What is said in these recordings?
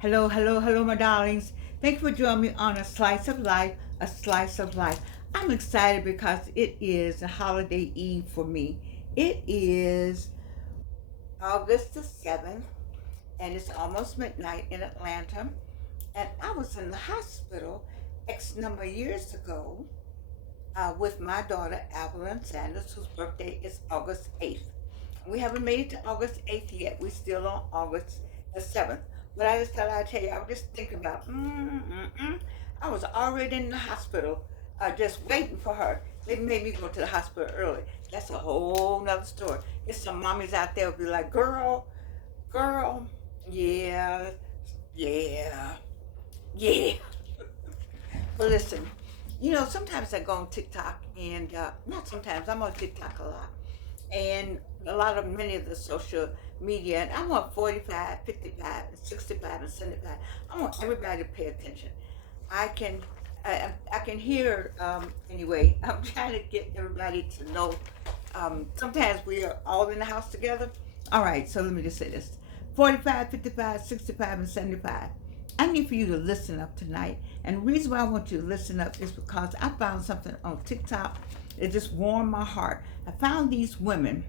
Hello, hello, hello, my darlings. Thank you for joining me on A Slice of Life, A Slice of Life. I'm excited because it is a holiday eve for me. It is August the 7th, and it's almost midnight in Atlanta. And I was in the hospital X number of years ago with my daughter, Evelyn Sanders, whose birthday is August 8th. We haven't made it to August 8th yet. We're still on August the 7th. But I just thought I'd tell you, I was just thinking about, I was already in the hospital, just waiting for her. They made me go to the hospital early. That's a whole nother story. There's some mommies out there will be like, girl, yeah, yeah, yeah. But listen, sometimes I go on TikTok and, not sometimes, I'm on TikTok a lot. And many of the social media, and I want 45, 55, 65, and 75. I want everybody to pay attention. I can, I can hear, anyway, I'm trying to get everybody to know, sometimes we are all in the house together. All right, so let me just say this: 45, 55, 65, and 75. I need for you to listen up tonight. And the reason why I want you to listen up is because I found something on TikTok that just warmed my heart. I found these women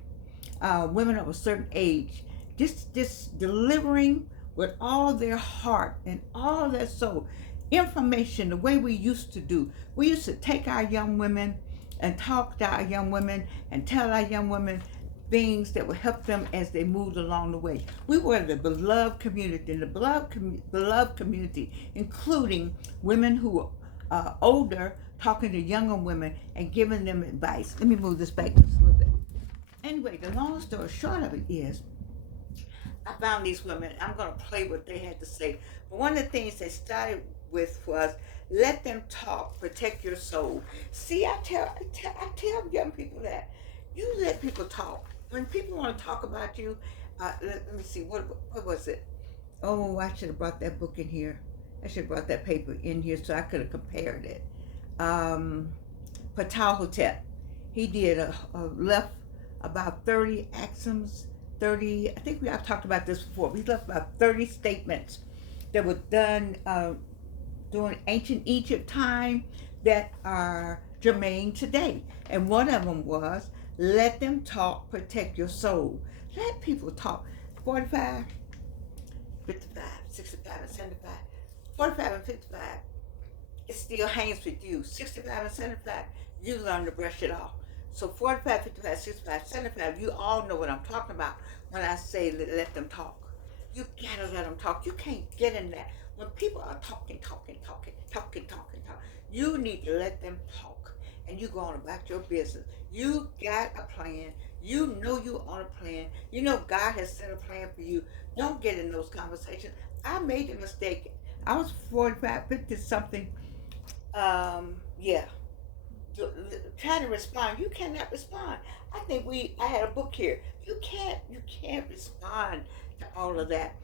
of a certain age, just delivering with all their heart and all their soul information the way we used to do. We used to take our young women and talk to our young women and tell our young women things that would help them as they moved along the way. We were the beloved community, and the beloved community, including women who are older, talking to younger women and giving them advice. Let me move this back just a little bit. Anyway, the long story short of it is, I found these women. I'm going to play what they had to say. But one of the things they started with was, let them talk, protect your soul. See, I tell young people that you let people talk. When people want to talk about you, let me see, what was it? Oh, I should have brought that book in here. I should have brought that paper in here so I could have compared it. Um, Patal Hotep. He did left about 30 axioms, 30, I think I've talked about this before. He left about 30 statements that were done during ancient Egypt time that are germane today. And one of them was, let them talk, protect your soul. Let people talk. 45, 55, 65, and 75. 45 and 55, it still hangs with you. 65 and 75, you learn to brush it off. So 45, 55, 65, 75, you all know what I'm talking about when I say let them talk. You gotta let them talk. You can't get in that. When people are talking, you need to let them talk. And you go on about your business. You got a plan. You know you on a plan. You know God has set a plan for you. Don't get in those conversations. I made a mistake. I was 45, 50 something, yeah, try to respond. You cannot respond. I had a book here. You can't respond to all of that.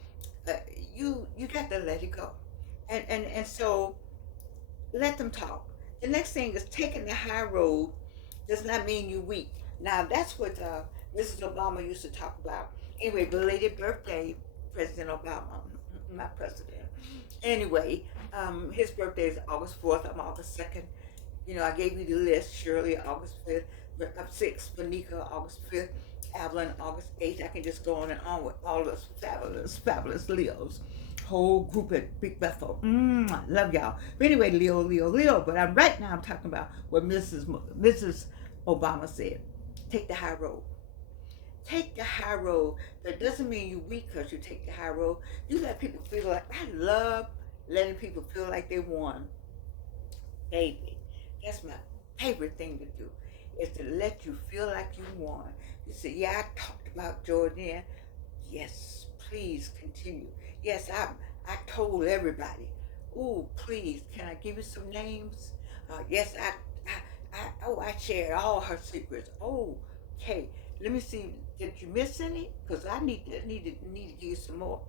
uh, you got to let it go. And so let them talk. The next thing is, taking the high road does not mean you weak. Now that's what Mrs. Obama used to talk about. Anyway, belated birthday, President Obama, my president. Anyway, his birthday is August 4th. I'm August 2nd. I gave you the list. Shirley, August 5th. 6th. Monica, August 5th. Evelyn, August 8th. I can just go on and on with all those fabulous, fabulous Leos. Whole group at Big Bethel. Love y'all. But anyway, Leo. But right now I'm talking about what Mrs. Obama said. Take the high road. Take the high road. That doesn't mean you're weak because you take the high road. You let people feel like, I love letting people feel like they won. Baby, that's my favorite thing to do, is to let you feel like you won. You say, yeah, I talked about Jordan. Yes, please continue. Yes, I told everybody. Oh, please, can I give you some names? Yes, I shared all her secrets. Oh, okay. Let me see. Did you miss any? Because I need to give you some more.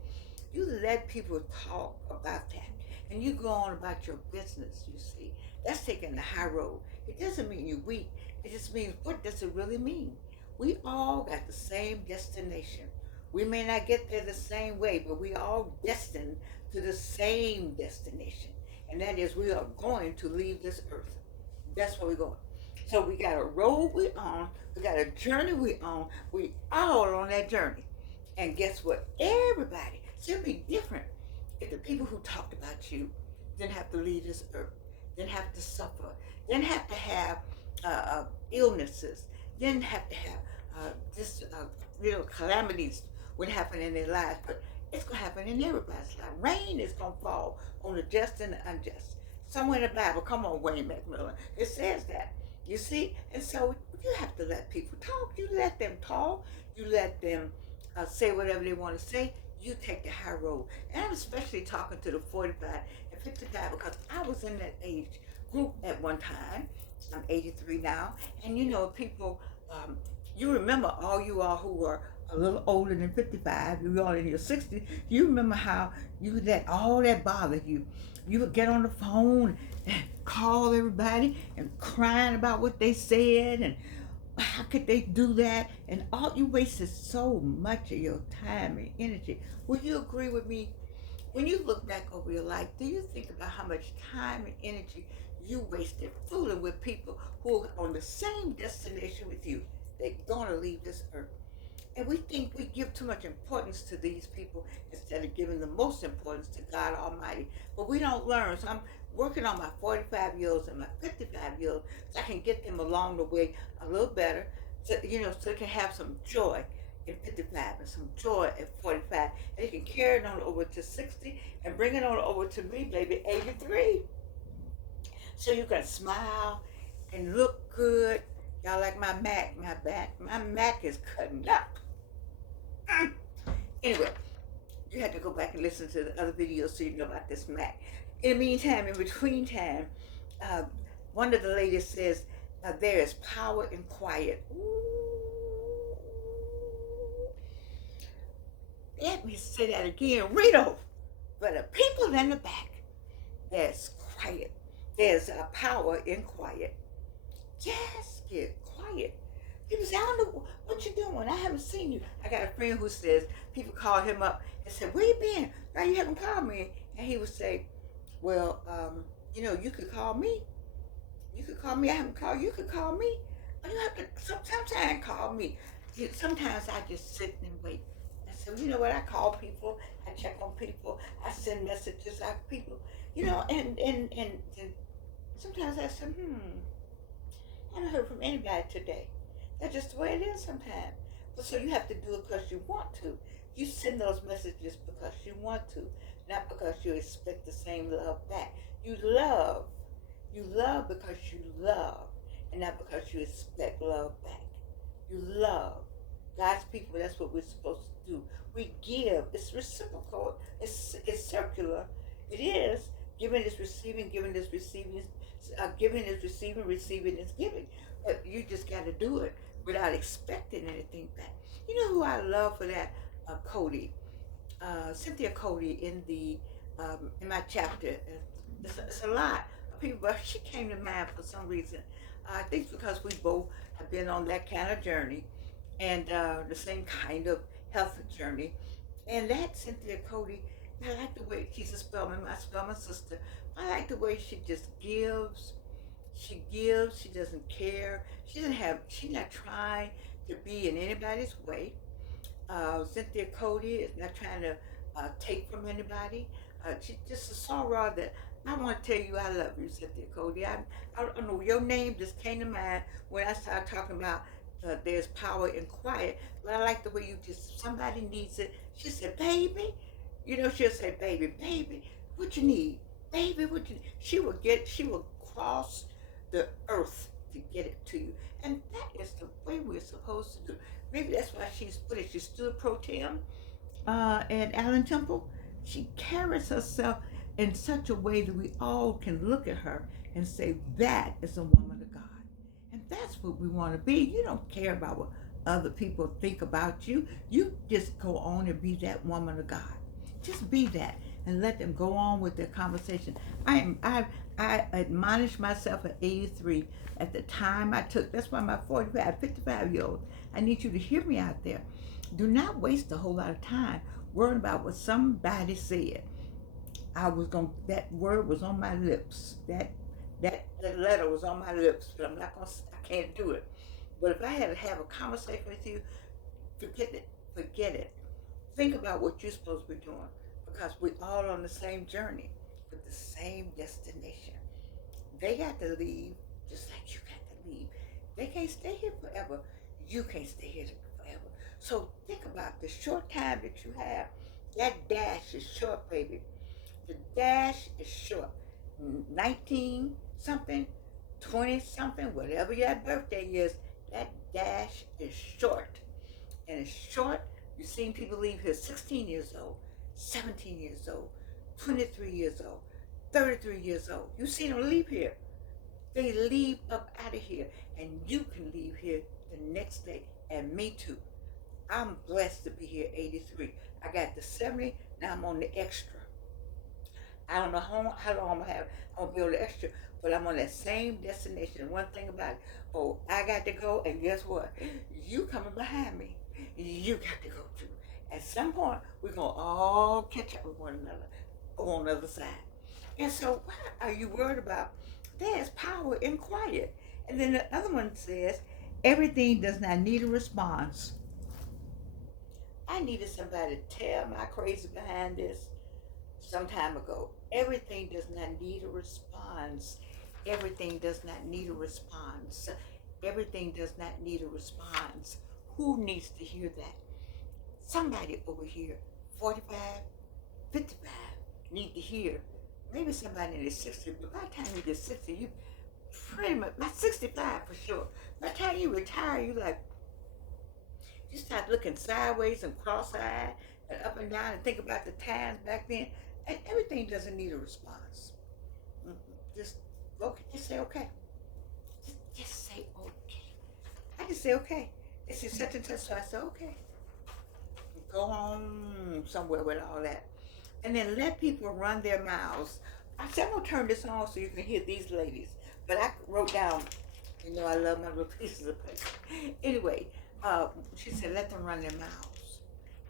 You let people talk about that, and you go on about your business. You see, that's taking the high road. It doesn't mean you're weak. It just means, what does it really mean? We all got the same destination. We may not get there the same way, but we all destined to the same destination. And that is we are going to leave this earth. That's where we're going. So we got a road we're on, we got a journey we're on, we all on that journey. And guess what? Everybody, it's gonna be different if the people who talked about you didn't have to leave this earth, didn't have to suffer, didn't have to have illnesses, didn't have to have just calamities would happen in their lives, but it's gonna happen in everybody's life. Rain is gonna fall on the just and the unjust. Somewhere in the Bible, come on, Wayne McMillan, it says that. You see, and so you have to let people talk. You let them talk. You let them say whatever they want to say. You take the high road. And I'm especially talking to the 45 and 55 because I was in that age group at one time. I'm 83 now, and people. You remember all you all who were a little older than 55, you all in your 60s, you remember how you let all that bother you. You would get on the phone and call everybody and crying about what they said and how could they do that? And all you wasted so much of your time and energy. Will you agree with me? When you look back over your life, do you think about how much time and energy you wasted fooling with people who are on the same destination with you? They're going to leave this earth. And we think we give too much importance to these people instead of giving the most importance to God Almighty. But we don't learn. So I'm working on my 45-year-olds and my 55-year-olds so I can get them along the way a little better, so they can have some joy in 55 and some joy at 45. And they can carry it on over to 60 and bring it on over to me, baby, 83. So you can smile and look good. Y'all like my Mac, my Mac is cutting up. Anyway, you had to go back and listen to the other videos so you know about this Mac. In the meantime, in between time, one of the ladies says, there is power in quiet. Ooh. Let me say that again. Rito, for the people in the back, there's quiet. There's a power in quiet. Just get quiet. People say, I don't know what you're doing. I haven't seen you. I got a friend who says, people call him up and say, where you been? Why you haven't called me? And he would say, well, you could call me. You could call me. I haven't called you. You could call me. But you have to sometimes call me. Sometimes I just sit and wait. I said, you know what? I call people. I check on people. I send messages out to people. And sometimes I say, I haven't heard from anybody today. That's just the way it is sometimes. But so you have to do it because you want to. You send those messages because you want to, not because you expect the same love back. You love. You love because you love, and not because you expect love back. You love. God's people, that's what we're supposed to do. We give. It's reciprocal. It's circular. It is. Giving is receiving, giving is receiving, giving is receiving, receiving is giving. But you just got to do it without expecting anything back. You know who I love for that? Cody, Cynthia Cody in my chapter. It's a lot of people, but she came to mind for some reason. I think it's because we both have been on that kind of journey and the same kind of health journey. And that Cynthia Cody, I like the way she's a Spelman, my Spelman sister. I like the way she just gives. She gives. She doesn't care. She's not trying to be in anybody's way. Cynthia Cody is not trying to take from anybody. She's just a sorrow that I want to tell you I love you, Cynthia Cody. I don't know, your name just came to mind when I started talking about there's power in quiet. But I like the way you just, somebody needs it. She said, baby. She'll say, baby, what you need? Baby, what you need? She will cross the earth to get it to you. And that is the way we're supposed to do. Maybe that's why she's stood pro tem at Allen Temple. She carries herself in such a way that we all can look at her and say, that is a woman of God. And that's what we want to be. You don't care about what other people think about you. You just go on and be that woman of God. Just be that and let them go on with their conversation. I admonished myself at 83 at the time I took. That's why my 45, 55-year-old, I need you to hear me out there. Do not waste a whole lot of time worrying about what somebody said. that word was on my lips. That letter was on my lips, but I can't do it. But if I had to have a conversation with you, forget it. Forget it. Think about what you're supposed to be doing because we're all on the same journey with the same destination. They got to leave just like you got to leave. They can't stay here forever. You can't stay here forever. So think about the short time that you have. That dash is short, baby. The dash is short. 19 something, 20 something, whatever your birthday is, that dash is short. And it's short. You've seen people leave here 16 years old, 17 years old, 23 years old, 33 years old. You've seen them leave here. They leave up out of here, and you can leave here the next day, and me too. I'm blessed to be here 83. I got the 70, now I'm on the extra. I don't know how long I'm gonna have. I'm gonna be on the extra, but I'm on that same destination. One thing about it, oh, I got to go, and guess what? You coming behind me. You got to go too. At some point, we're gonna all catch up with one another on the other side. And so, what are you worried about? There's power in quiet. And then the other one says, everything does not need a response. I needed somebody to tell my crazy behind this some time ago. Everything does not need a response. Everything does not need a response. Everything does not need a response. Who needs to hear that? Somebody over here, 45, 55, need to hear. Maybe somebody in their 60s, but by the time you get 60, you pretty much, not 65 for sure. By the time you retire, you start looking sideways and cross-eyed and up and down and think about the times back then. And everything doesn't need a response. Just okay, just say okay. Just say okay. I just say okay. They say such and such, so I say okay. Go home somewhere with all that. And then let people run their mouths. I said I'm gonna turn this on so you can hear these ladies. But I wrote down, I love my little pieces of paper. Anyway, she said let them run their mouths.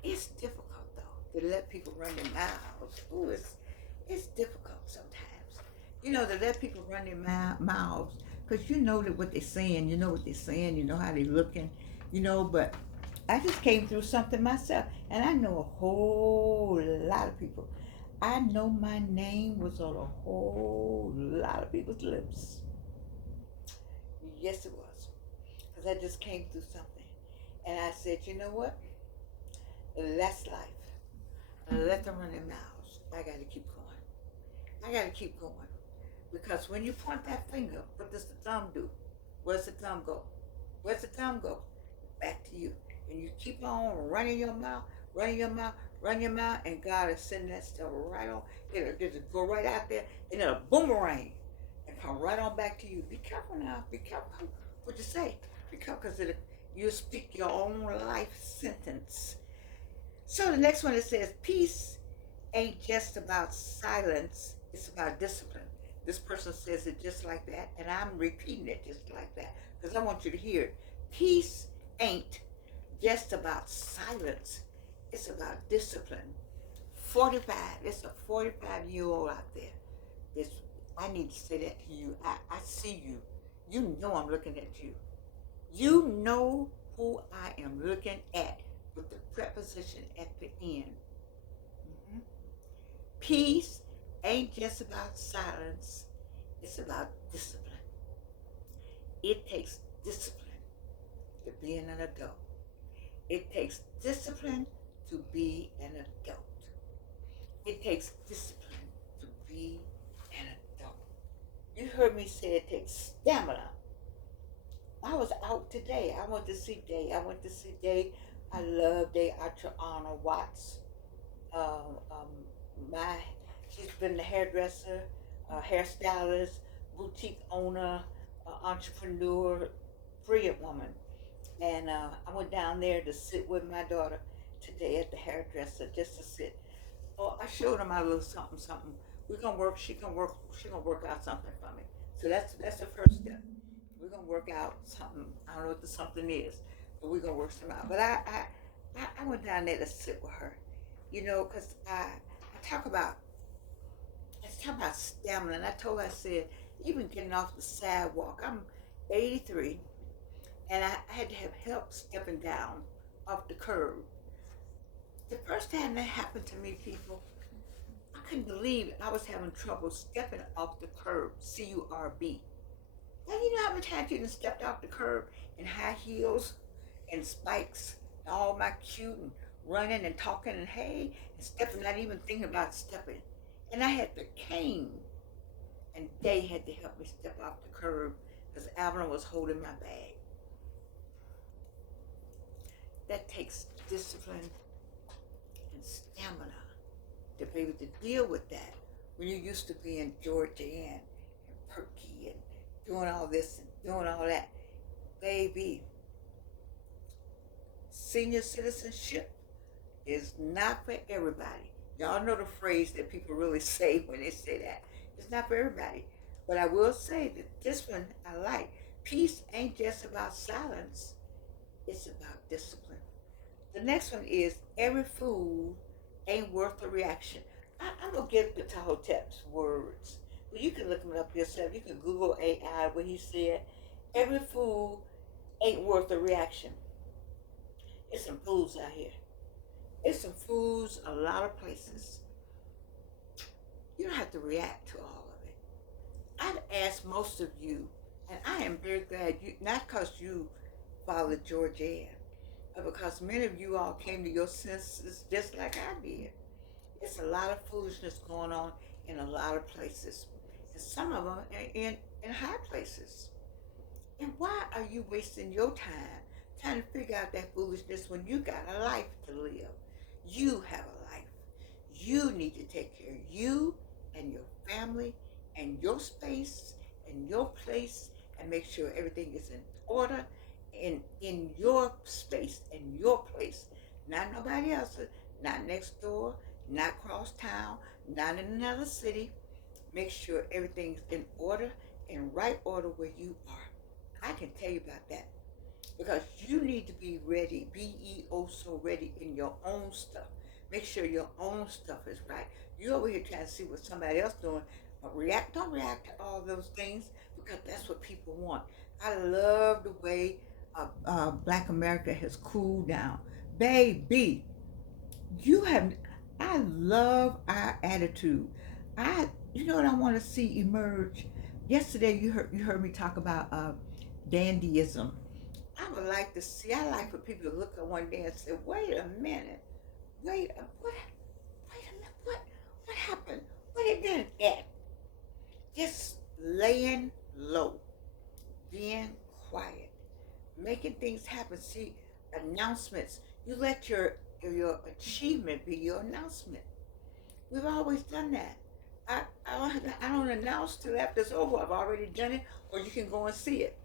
It's difficult though to let people run their mouths. Ooh, it's difficult sometimes. To let people run their mouths because you know that what they're saying. You know what they're saying. You know how they're looking. But I just came through something myself, and I know a whole lot of people. I know my name was on a whole lot of people's lips. Yes, it was. Because I just came through something. And I said, you know what? That's life. Let them run their mouths. I got to keep going. I got to keep going. Because when you point that finger, what does the thumb do? Where's the thumb go? Where's the thumb go? Back to you. And you keep on running your mouth, running your mouth, running your mouth, and God is sending that stuff right on. It'll just go right out there, and it'll boomerang and come right on back to you. Be careful now. Be careful what you say. Be careful because you speak your own life sentence. So the next one, it says, peace ain't just about silence. It's about discipline. This person says it just like that, and I'm repeating it just like that because I want you to hear it. Peace ain't just about silence. It's about discipline. 45. It's a 45-year-old out there. I need to say that to you. I see you. You know I'm looking at you. You know who I am looking at with the preposition at the end. Mm-hmm. Peace ain't just about silence. It's about discipline. It takes discipline to be an adult. It takes discipline to be an adult. It takes discipline to be an adult. You heard me say it takes stamina. I was out today. I went to see Day. I love Day Archer Watts. Um, um, she's been the hairdresser, hairstylist, boutique owner, entrepreneur, brilliant woman. And I went down there to sit with my daughter today at the hairdresser just to sit. Oh, I showed her my little something, something. We're gonna work. She gonna work out something for me. So that's the first step. We're gonna work out something. I don't know what the something is, but we're gonna work some out. But I went down there to sit with her, because I talk about talk about stamina. And I told her, I said, even getting off the sidewalk, I'm 83, and I had to have help stepping down off the curb. The first time that happened to me, people, I couldn't believe it. I was having trouble stepping off the curb, C-U-R-B. Now, you know how many times you done stepped off the curb in high heels and spikes, and all my cute and running and talking and hey, and stepping, not even thinking about stepping. And I had the cane, and they had to help me step off the curb because Avalon was holding my bag. That takes discipline and stamina to be able to deal with that when you used to be in Georgia and perky and doing all this and doing all that. Baby, senior citizenship is not for everybody. Y'all know the phrase that people really say when they say that. It's not for everybody. But I will say that this one I like. Peace ain't just about silence, it's about discipline. The next one is every fool ain't worth a reaction. I'm going to get the Tahotep's words. But you can look them up yourself. You can Google AI what he said. Every fool ain't worth a reaction. It's some fools out here. It's some fools a lot of places. You don't have to react to all of it. I'd ask most of you, and I am very glad you, not because you followed George Ann, but because many of you all came to your senses just like I did. It's a lot of foolishness going on in a lot of places, and some of them are in high places. And why are you wasting your time trying to figure out that foolishness when you got a life to live? You have a life. You need to take care of you and your family and your space and your place and make sure everything is in order in your space, in your place, not nobody else's, not next door, not cross town, not in another city. Make sure everything's in order, in right order where you are. I can tell you about that because you need to be ready, so ready in your own stuff. Make sure your own stuff is right. You over here trying to see what somebody else doing. Don't react to all those things because that's what people want. I love the way Black America has cooled down. Baby, you have, I love our attitude. You know what I want to see emerge? Yesterday you heard me talk about dandyism. I would like to see. I like for people to look at one day and say, "Wait a minute, wait a minute, what happened? What it been at?" Just laying low, being quiet, making things happen. See, announcements. You let your achievement be your announcement. We've always done that. I don't announce till after it's over. I've already done it, or you can go and see it.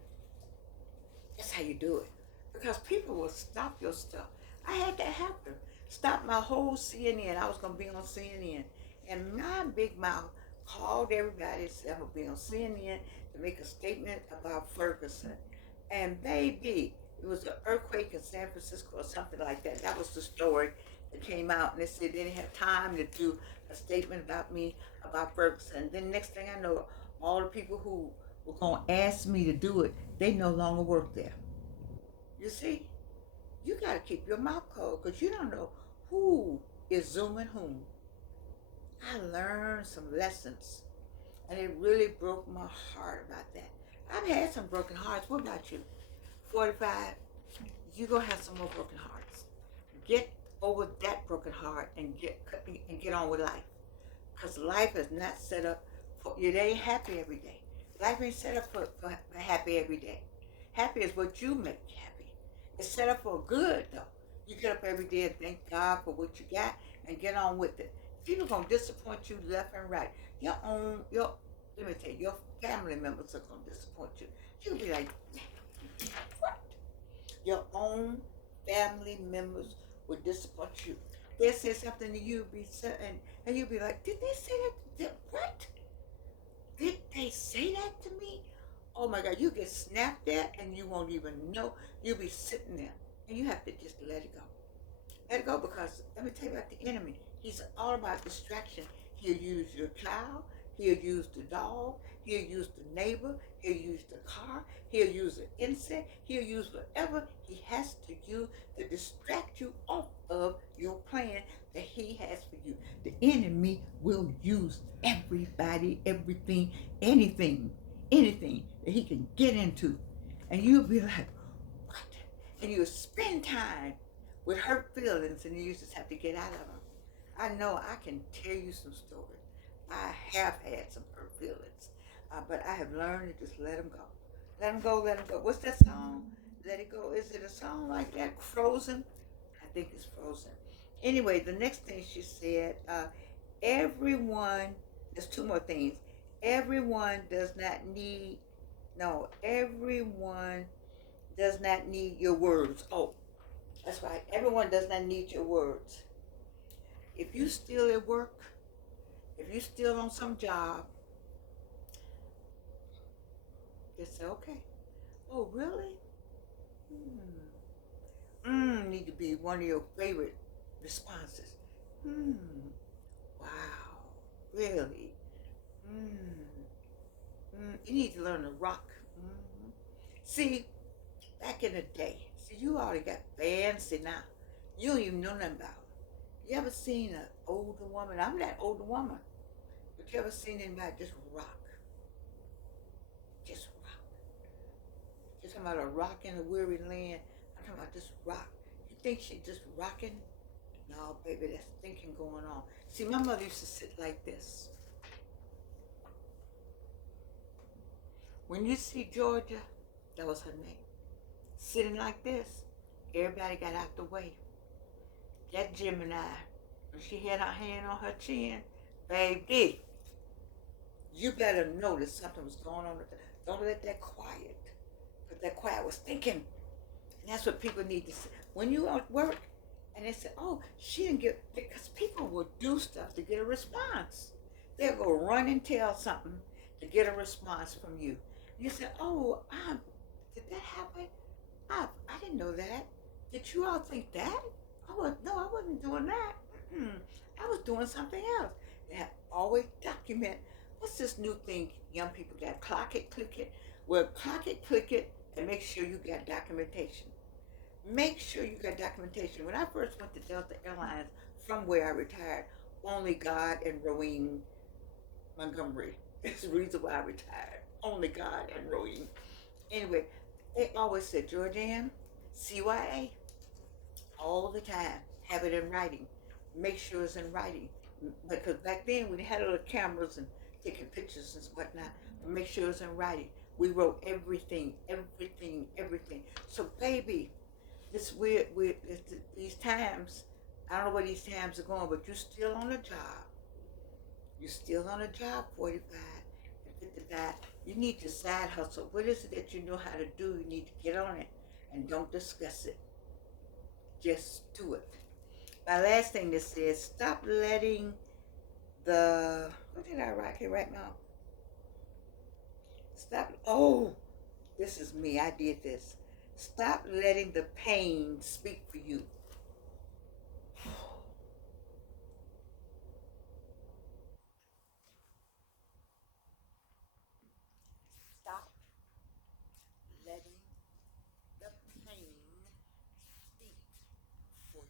That's how you do it. Because people will stop your stuff. I had that happen. Stop my whole CNN. I was going to be on CNN. And my big mouth called everybody and said, I'm going to be on CNN to make a statement about Ferguson. And baby, it was an earthquake in San Francisco or something like that. That was the story that came out. And they said they didn't have time to do a statement about me, about Ferguson. Then next thing I know, all the people who were going to ask me to do it, they no longer work there. You see, you got to keep your mouth closed because you don't know who is zooming whom. I learned some lessons, and it really broke my heart about that. I've had some broken hearts. What about you? 45, you're going to have some more broken hearts. Get over that broken heart and get on with life. Because life is not set up for you. They ain't happy every day. Life ain't set up for happy every day. Happy is what you make happy. It's set up for good though. You get up every day and thank God for what you got and get on with it. People gonna disappoint you left and right. Let me tell you, your family members are gonna disappoint you. You'll be like, what? Your own family members will disappoint you. They'll say something to you, and you'll be like, did they say that? What? Did they say that to me? Oh my God, you get snapped at and you won't even know. You'll be sitting there and you have to just let it go. Let it go because let me tell you about the enemy. He's all about distraction. He'll use your child. He'll use the dog. He'll use the neighbor. He'll use the car. He'll use the insect. He'll use whatever he has to use to distract you off of your plan that he has for you. The enemy will use everybody, everything, anything that he can get into. And you'll be like, what? And you'll spend time with hurt feelings and you just have to get out of them. I know I can tell you some stories. I have had some hurt feelings, but I have learned to just let them go. Let them go, let them go. What's that song? Let it go. Is it a song like that? Frozen? I think it's Frozen. Anyway, the next thing she said, everyone, there's two more things. Everyone does not need, no, everyone does not need your words. Oh, that's right. Everyone does not need your words. If you still at work, if you still on some job, just say, okay. Oh, really? Need to be one of your favorite responses. Wow. Really? You need to learn to rock. See, back in the day, see, you already got fancy now. You don't even know nothing about it. You ever seen an older woman? I'm that older woman. But you ever seen anybody just rock? Just rock. You're talking about a rock in a weary land. I'm talking about just rock. You think she just rocking? No, baby, that's thinking going on. See, my mother used to sit like this. When you see Georgia, that was her name. Sitting like this, everybody got out the way. That Gemini, when she had her hand on her chin, baby, you better know that something was going on with that. Don't let that quiet. Because that quiet was thinking. And that's what people need to say. When you at work, and they say, oh, she didn't get, because people will do stuff to get a response. They'll go run and tell something to get a response from you. You say, oh, did that happen? I didn't know that. Did you all think that? No, I wasn't doing that. I was doing something else. They have always document. What's this new thing young people got? Clock it, click it. Well, clock it, click it, and make sure you got documentation. Make sure you got documentation. When I first went to Delta Airlines, from where I retired, only God and Rowene Montgomery is the reason why I retired. Only God and Rowene. Anyway, they always said, Georgianne, CYA, all the time. Have it in writing. Make sure it's in writing. Because back then we had little cameras and taking pictures and whatnot. Make sure it's in writing. We wrote everything. So baby, these times, I don't know where these times are going, but you're still on a job. You're still on a job, 45 and 55. You need to side hustle. What is it that you know how to do? You need to get on it and don't discuss it. Just do it. My last thing that says, stop letting what did I write here right now? This is me. I did this. Stop letting the pain speak for you. Stop letting the pain speak for you.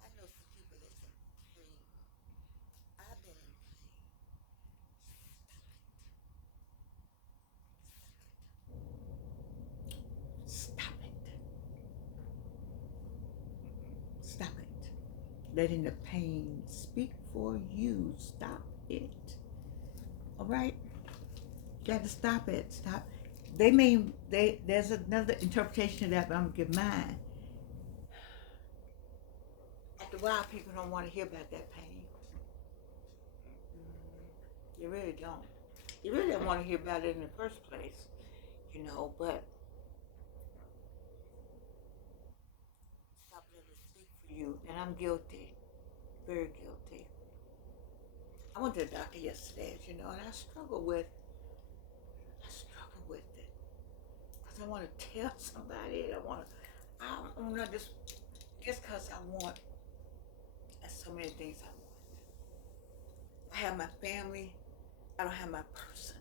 I know some people that's in pain. I've been in pain. Stop it. Stop it. Letting the pain speak for you. Stop it. All right? You got to stop it. Stop. There's another interpretation of that, but I'm gonna give mine. After a while, people don't want to hear about that pain. You really don't. You really don't want to hear about it in the first place, but stop letting it speak for you. And I'm guilty, very guilty. I went to the doctor yesterday, and I struggle with it. Because I want to tell somebody, I don't know, just because I want, there's so many things I want. I have my family. I don't have my person.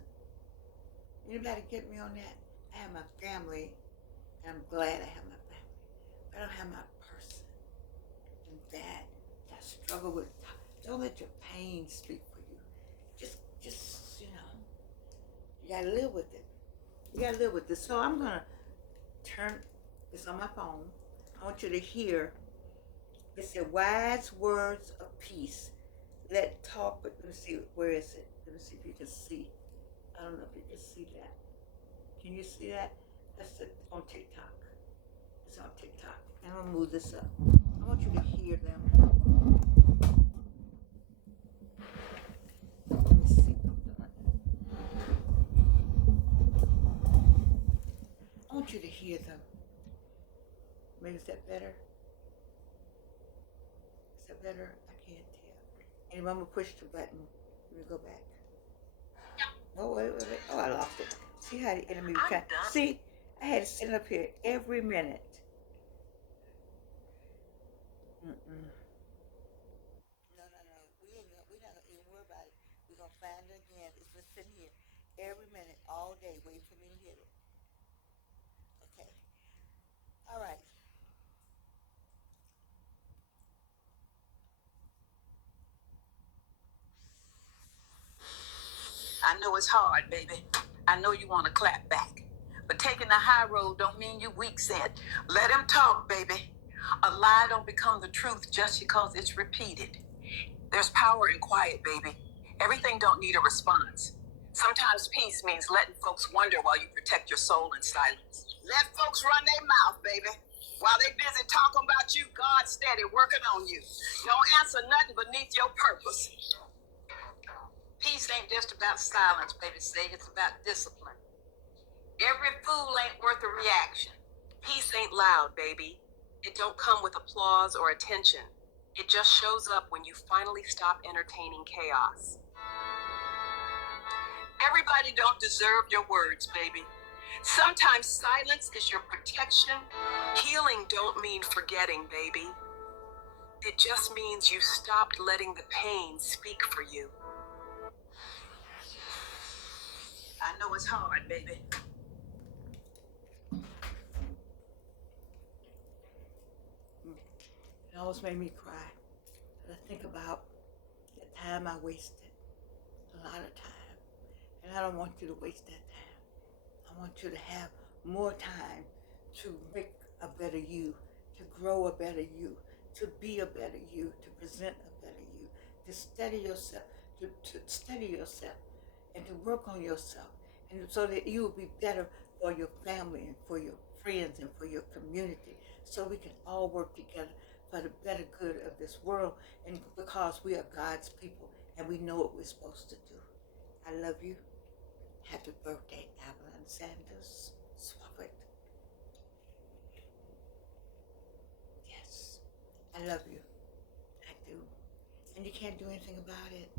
Anybody get me on that? I have my family, and I'm glad I have my family. But I don't have my person. And that struggle with, don't let your pain speak for you. Just, you gotta live with it. You gotta live with it. So I'm gonna turn this on my phone. I want you to hear. It said, "Wise words of peace. Let talk." But let me see. Where is it? Let me see if you can see. I don't know if you can see that. Can you see that? That's it on TikTok. It's on TikTok. And I'm gonna move this up. I want you to hear them. Let me see. I want you to hear them. Maybe is that better? Is that better? I can't tell. Anyway, I'm gonna push the button. Let me go back. Oh, wait. Oh, I lost it. See how the enemy was trying. See, I had to sit up here every minute. Mm-mm. No. We're not gonna even worry about it. We're gonna find it again. It's been sitting here every minute, all day, waiting for me to hit it. Okay. All right. I know it's hard, baby. I know you want to clap back. But taking the high road don't mean you weak said. Let him talk, baby. A lie don't become the truth just because it's repeated. There's power in quiet, baby. Everything don't need a response. Sometimes peace means letting folks wonder while you protect your soul in silence. Let folks run their mouth, baby. While they busy talking about you, God's steady working on you. Don't answer nothing beneath your purpose. Peace ain't just about silence, baby. Say it's about discipline. Every fool ain't worth a reaction. Peace ain't loud, baby. It don't come with applause or attention. It just shows up when you finally stop entertaining chaos. Everybody don't deserve your words, baby. Sometimes silence is your protection. Healing don't mean forgetting, baby. It just means you stopped letting the pain speak for you. I know it's hard, baby. It almost made me cry. I think about the time I wasted, a lot of time. And I don't want you to waste that time. I want you to have more time to make a better you, to grow a better you, to be a better you, to present a better you, to study yourself, to study yourself and to work on yourself. And so that you will be better for your family and for your friends and for your community. So we can all work together for the better good of this world, and because we are God's people and we know what we're supposed to do. I love you. Happy birthday, Evelyn Sanders Swafford. Yes, I love you. I do. And you can't do anything about it.